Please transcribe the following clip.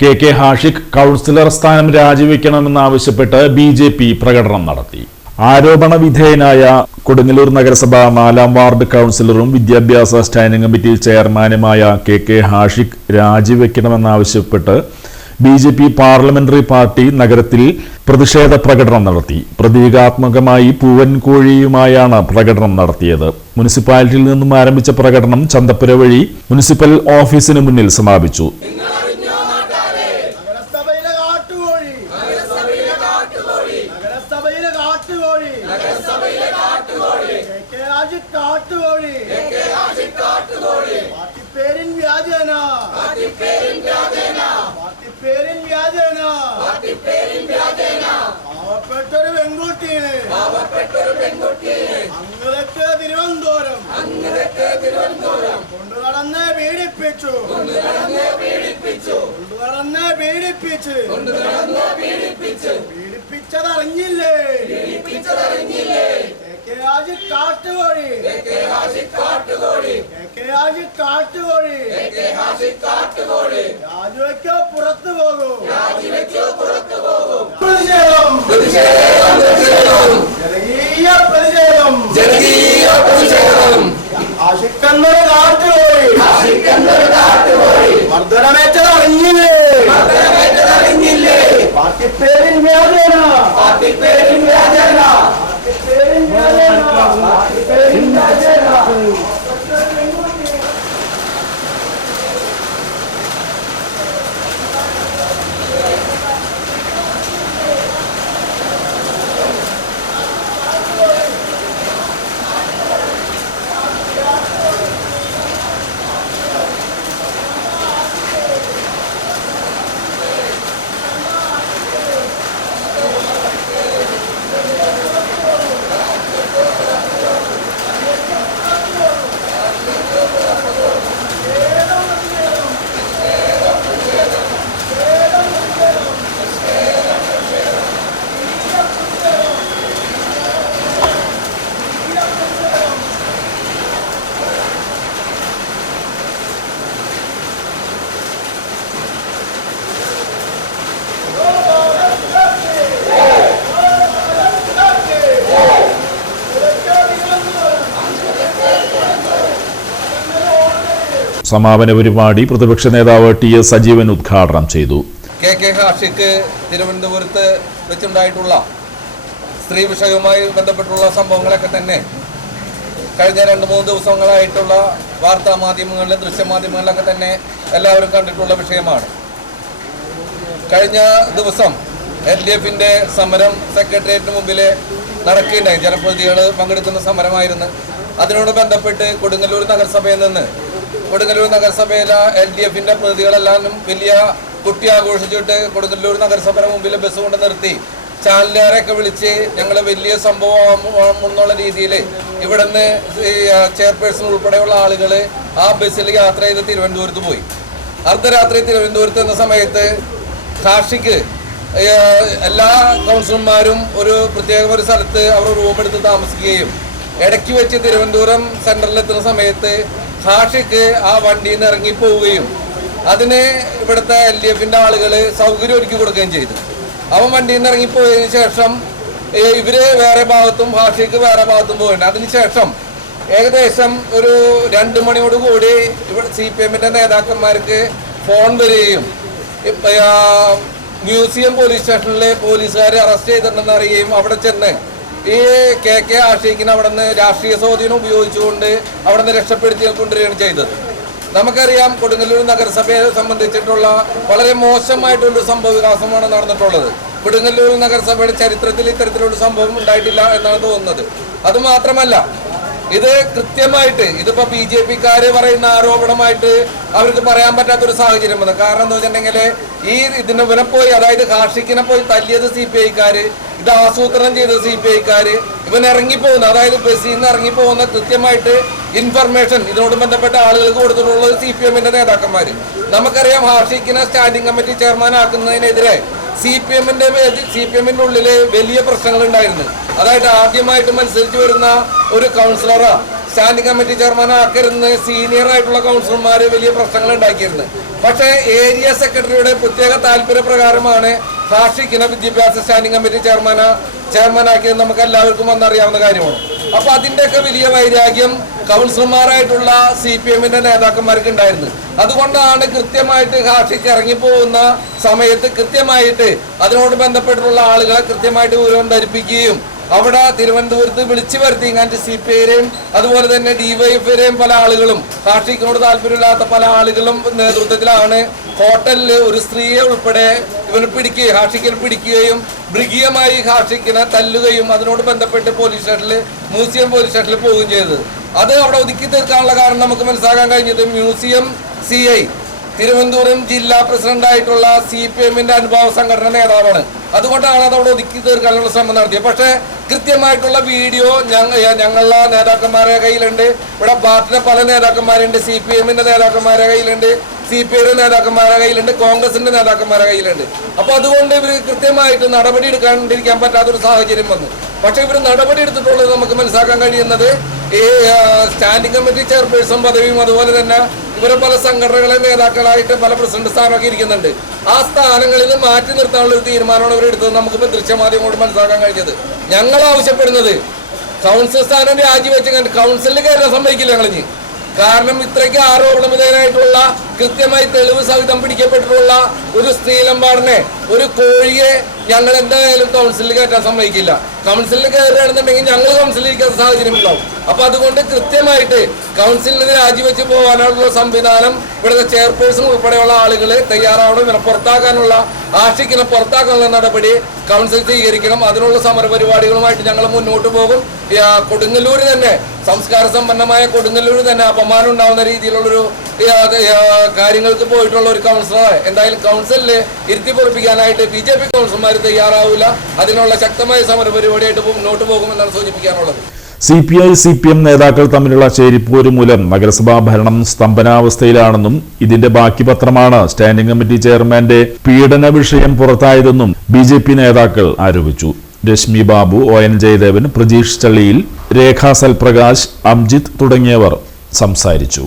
K Hashiq councillor സ്ഥാനം രാജിവെക്കണമെന്നാവശ്യപ്പെട്ട് BJP പ്രകടനം നടത്തി. ആരോപണ വിധേയനായ കൊടുങ്ങല്ലൂർ നഗരസഭ 4-ാം വാർഡ് കൗൺസിലറും വിദ്യാഭ്യാസ സ്റ്റാൻഡിംഗ് കമ്മിറ്റി ചെയർമാനുമായ കെ ഹാഷിഖ് രാജിവെക്കണമെന്നാവശ്യപ്പെട്ട് BJP പാർലമെന്ററി പാർട്ടി നഗരത്തിൽ പ്രതിഷേധ പ്രകടനം നടത്തി. പ്രതീകാത്മകമായി പൂവൻകോഴിയുമായാണ് പ്രകടനം നടത്തിയത്. മുനിസിപ്പാലിറ്റിയിൽ നിന്നും ആരംഭിച്ച പ്രകടനം ചന്തപ്പുര വഴി മുനിസിപ്പൽ ഓഫീസിന് മുന്നിൽ സമാപിച്ചു. സമാപന പരിപാടി പ്രതിപക്ഷ നേതാവ് TS സജീവൻ ഉദ്ഘാടനം ചെയ്തു. കെ ഹാഷിഖ് തിരുവനന്തപുരത്ത് വെച്ചുണ്ടായിട്ടുള്ള സ്ത്രീ വിഷയവുമായി ബന്ധപ്പെട്ടുള്ള സംഭവങ്ങളൊക്കെ തന്നെ കഴിഞ്ഞ 2-3 ദിവസങ്ങളായിട്ടുള്ള വാർത്താ മാധ്യമങ്ങളിലും ദൃശ്യമാധ്യമങ്ങളിലൊക്കെ തന്നെ എല്ലാവരും കണ്ടിട്ടുള്ള വിഷയമാണ്. കഴിഞ്ഞ ദിവസം LDF-ന്റെ സമരം സെക്രട്ടേറിയറ്റിന് മുമ്പിൽ നടക്കുകയുണ്ടായി. ജനപ്രതിനിധികൾ പങ്കെടുക്കുന്ന സമരമായിരുന്നു. അതിനോട് ബന്ധപ്പെട്ട് കൊടുങ്ങല്ലൂർ നഗരസഭയിലെ LDF-ന്റെ പ്രതിനിധികളെല്ലാം വലിയ കുട്ടി ആഘോഷിച്ചിട്ട് കൊടുങ്ങല്ലൂർ നഗരസഭയുടെ മുമ്പിൽ ബസ് കൊണ്ട് നിർത്തി ചാനലുകാരെയൊക്കെ വിളിച്ച് ഞങ്ങൾ വലിയ സംഭവം എന്നുള്ള രീതിയിൽ ഇവിടുന്ന് ചെയർപേഴ്സൺ ഉൾപ്പെടെയുള്ള ആളുകൾ ആ ബസ്സിൽ യാത്ര ചെയ്ത് തിരുവനന്തപുരത്ത് പോയി. അർദ്ധരാത്രി തിരുവനന്തപുരത്ത് എന്ന സമയത്ത് ഹാഷിഖ് എല്ലാ കൗൺസിലർമാരും ഒരു സ്ഥലത്ത് അവർ റൂം എടുത്ത് താമസിക്കുകയും ഇടയ്ക്ക് വെച്ച് തിരുവനന്തപുരം സെൻട്രലിലെത്തുന്ന സമയത്ത് ഹാഷിഖ് ആ വണ്ടിയിൽ നിന്ന് ഇറങ്ങിപ്പോവുകയും അതിന് ഇവിടുത്തെ LDF-ന്റെ ആളുകൾ സൗകര്യം ഒരുക്കി കൊടുക്കുകയും ചെയ്തു. അവൻ വണ്ടിയിൽ നിന്ന് ഇറങ്ങിപ്പോയതിനു ശേഷം ഇവര് വേറെ ഭാഗത്തും ഹാഷിഖ് വേറെ ഭാഗത്തും പോയിട്ടുണ്ട്. അതിനുശേഷം ഏകദേശം ഒരു 2 മണിയോടുകൂടി ഇവിടെ CPM-ന്റെ നേതാക്കന്മാർക്ക് ഫോൺ വരികയും മ്യൂസിയം പോലീസ് സ്റ്റേഷനിൽ പോലീസുകാരെ അറസ്റ്റ് ചെയ്തിട്ടുണ്ടെന്ന് അറിയുകയും അവിടെ ചെന്ന് ഈ കെ ഹാഷിഖിനെ അവിടെ നിന്ന് രാഷ്ട്രീയ സ്വാധീനം ഉപയോഗിച്ചുകൊണ്ട് അവിടെ നിന്ന് രക്ഷപ്പെടുത്തി കൊണ്ടുവരികയാണ് ചെയ്തത്. നമുക്കറിയാം കൊടുങ്ങല്ലൂർ നഗരസഭയെ സംബന്ധിച്ചിട്ടുള്ള വളരെ മോശമായിട്ടുള്ള സംഭവ വികാസമാണ് നടന്നിട്ടുള്ളത്. കൊടുങ്ങല്ലൂർ നഗരസഭയുടെ ചരിത്രത്തിൽ ഇത്തരത്തിലുള്ള സംഭവം ഉണ്ടായിട്ടില്ല എന്നാണ് തോന്നുന്നത്. അതുമാത്രമല്ല, ഇത് കൃത്യമായിട്ട് ഇതിപ്പോ BJP-ക്കാര് പറയുന്ന ആരോപണമായിട്ട് അവർക്ക് പറയാൻ പറ്റാത്തൊരു സാഹചര്യം വന്നു. കാരണം എന്താ വെച്ചിട്ടുണ്ടെങ്കിൽ ഇതിനെ പോയി, അതായത് ഹാഷിഖിനെ പോയി തല്ലിയത് CPI-ക്കാര്, ഇത് ആസൂത്രണം ചെയ്തത് CPI-ക്കാര്, ഇവൻ ഇറങ്ങിപ്പോകുന്ന, അതായത് ബസ്സിൽ നിന്ന് ഇറങ്ങിപ്പോകുന്ന കൃത്യമായിട്ട് ഇൻഫർമേഷൻ ഇതിനോട് ബന്ധപ്പെട്ട ആളുകൾക്ക് കൊടുത്തിട്ടുള്ളത് CPM-ന്റെ നേതാക്കന്മാര്. നമുക്കറിയാം ഹാഷിഖിനെ സ്റ്റാൻഡിംഗ് കമ്മിറ്റി ചെയർമാൻ ആക്കുന്നതിനെതിരെ CPM-ന്റെ ഉള്ളില് വലിയ പ്രശ്നങ്ങൾ ഉണ്ടായിരുന്നു. അതായത് ആദ്യമായിട്ട് മത്സരിച്ചു വരുന്ന ഒരു കൗൺസിലറെ സ്റ്റാൻഡിംഗ് കമ്മിറ്റി ചെയർമാൻ ആക്കരുന്ന് സീനിയർ ആയിട്ടുള്ള കൗൺസിലർമാർ വലിയ പ്രശ്നങ്ങൾ ഉണ്ടാക്കിയിരുന്നു. പക്ഷേ ഏരിയ സെക്രട്ടറിയുടെ പ്രത്യേക താല്പര്യപ്രകാരമാണ് ഹാഷിക്കിനെ വിദ്യാഭ്യാസ സ്റ്റാൻഡിംഗ് കമ്മിറ്റി ചെയർമാനാക്കിയത് നമുക്ക് എല്ലാവർക്കും വന്നറിയാവുന്ന കാര്യമാണ്. അപ്പൊ അതിന്റെയൊക്കെ വലിയ വൈരാഗ്യം കൗൺസിലർമാരായിട്ടുള്ള CPM-ന്റെ നേതാക്കന്മാർക്ക് ഉണ്ടായിരുന്നു. അതുകൊണ്ടാണ് കൃത്യമായിട്ട് ഹാഷിക്ക് ഇറങ്ങിപ്പോകുന്ന സമയത്ത് കൃത്യമായിട്ട് അതിനോട് ബന്ധപ്പെട്ടുള്ള ആളുകളെ കൃത്യമായിട്ട് വിവരം ധരിപ്പിക്കുകയും അവിടെ തിരുവനന്തപുരത്ത് വിളിച്ചു വരുത്തി ഇങ്ങനത്തെ CPI-രെയും അതുപോലെ തന്നെ DYFI-രെയും പല ആളുകളും ഹാഷിക്കിനോട് താല്പര്യമില്ലാത്ത പല ആളുകളും നേതൃത്വത്തിലാണ് ഹോട്ടലിൽ ഒരു സ്ത്രീയെ ഉൾപ്പെടെ ഇവനെ ഹാഷിക്കിനെ പിടിക്കുകയും മൃഗീയമായി ഹാഷിക്കിനെ തല്ലുകയും അതിനോട് ബന്ധപ്പെട്ട് മ്യൂസിയം പോലീസ് സ്റ്റേഷനിൽ പോവുകയും ചെയ്തത്. അത് അവിടെ ഒതുക്കി തീർക്കാനുള്ള കാരണം നമുക്ക് മനസ്സിലാക്കാൻ കഴിഞ്ഞത് മ്യൂസിയം CI തിരുവനന്തപുരം ജില്ലാ പ്രസിഡന്റായിട്ടുള്ള CPM-ന്റെ അനുഭവ സംഘടന നേതാവാണ്. അതുകൊണ്ടാണ് അത് അവിടെ ഒതുക്കി തീർക്കാനുള്ള ശ്രമം നടത്തിയത്. പക്ഷേ കൃത്യമായിട്ടുള്ള വീഡിയോ ഞങ്ങളുടെ നേതാക്കന്മാരുടെ കയ്യിലുണ്ട്. ഇവിടെ പാർട്ടിയുടെ പല നേതാക്കന്മാരുണ്ട്, CPM-ന്റെ നേതാക്കന്മാരുടെ കയ്യിലുണ്ട്, CPI-യുടെ നേതാക്കന്മാരുടെ കയ്യിലുണ്ട്, കോൺഗ്രസിന്റെ നേതാക്കന്മാരുടെ കയ്യിലുണ്ട്. അപ്പൊ അതുകൊണ്ട് ഇവർ കൃത്യമായിട്ട് നടപടി എടുക്കാണ്ടിരിക്കാൻ പറ്റാത്തൊരു സാഹചര്യം വന്നു. പക്ഷെ ഇവർ നടപടി എടുത്തിട്ടുള്ളത് നമുക്ക് മനസ്സിലാക്കാൻ കഴിയുന്നത് ഈ സ്റ്റാൻഡിംഗ് കമ്മിറ്റി ചെയർപേഴ്സൺ പദവിയും അതുപോലെ തന്നെ ഇവരെ പല സംഘടനകളെ നേതാക്കളായിട്ട് പല പ്രസിഡന്റ് സ്ഥാനമൊക്കെ ഇരിക്കുന്നുണ്ട്. ആ സ്ഥാനങ്ങളിൽ മാറ്റി നിർത്താനുള്ള ഒരു തീരുമാനമാണ് ഇവർ എടുത്തത്. നമുക്കിപ്പോൾ ദൃശ്യമാധ്യമങ്ങളോട് മനസ്സിലാക്കാൻ കഴിഞ്ഞത്. ഞങ്ങൾ ആവശ്യപ്പെടുന്നത് കൗൺസിൽ സ്ഥാനം രാജിവെച്ച് കൗൺസിലിൽ കയറാൻ സമ്മതിക്കില്ല ഞങ്ങളിഞ്ഞ്. കാരണം ഇത്രയ്ക്ക് ആരോപണ വിധേയനായിട്ടുള്ള കൃത്യമായി തെളിവ് സഹിതം പിടിക്കപ്പെട്ടിട്ടുള്ള ഒരു സ്ത്രീലമ്പാടിനെ, ഒരു കോഴിയെ ഞങ്ങൾ എന്തായാലും കൗൺസിലിൽ കയറ്റാൻ സമ്മതിക്കില്ല. കൗൺസിലിൽ കയറുകയാണെന്നുണ്ടെങ്കിൽ ഞങ്ങൾ കൗൺസിലിൽ ഇരിക്കാത്ത സാഹചര്യം ഉണ്ടാവും. അപ്പൊ അതുകൊണ്ട് കൃത്യമായിട്ട് കൗൺസിലിന് രാജിവെച്ച് പോകാനുള്ള സംവിധാനം ഇവിടുത്തെ ചെയർപേഴ്സൺ ഉൾപ്പെടെയുള്ള ആളുകൾ തയ്യാറാവണം. ഇവരെ പുറത്താക്കാനുള്ള ആഷിക്കിനെ പുറത്താക്കാനുള്ള നടപടി കൗൺസിൽ സ്വീകരിക്കണം. അതിനുള്ള സമരപരിപാടികളുമായിട്ട് ഞങ്ങൾ മുന്നോട്ട് പോകും. കൊടുങ്ങല്ലൂർ തന്നെ, സംസ്കാര സമ്പന്നമായ കൊടുങ്ങല്ലൂർ തന്നെ അപമാനം ഉണ്ടാവുന്ന രീതിയിലുള്ളൊരു കാര്യങ്ങൾക്ക് പോയിട്ടുള്ള ഒരു കൗൺസിലറെ എന്തായാലും കൗൺസിലിൽ ഇരുത്തി പൊറപ്പിക്കാനായിട്ട് BJP കൗൺസിലർമാർ തയ്യാറാവില്ല. അതിനുള്ള ശക്തമായ സമരപരിപാടിയായിട്ട് മുന്നോട്ട് പോകുമെന്നാണ് സൂചിപ്പിക്കാനുള്ളത്. CPI-CPM നേതാക്കൾ തമ്മിലുള്ള ചേരിപ്പോര് മൂലം നഗരസഭാ ഭരണം സ്തംഭനാവസ്ഥയിലാണെന്നും ഇതിന്റെ ബാക്കി പത്രമാണ് സ്റ്റാൻഡിംഗ് കമ്മിറ്റി ചെയർമാന്റെ പീഡന വിഷയം പുറത്തായതെന്നും BJP നേതാക്കൾ ആരോപിച്ചു. രശ്മി ബാബു, ON ജയദേവൻ, പ്രജീഷ് ചള്ളിയിൽ, രേഖ സൽപ്രകാശ്, അംജിത്ത് തുടങ്ങിയവർ സംസാരിച്ചു.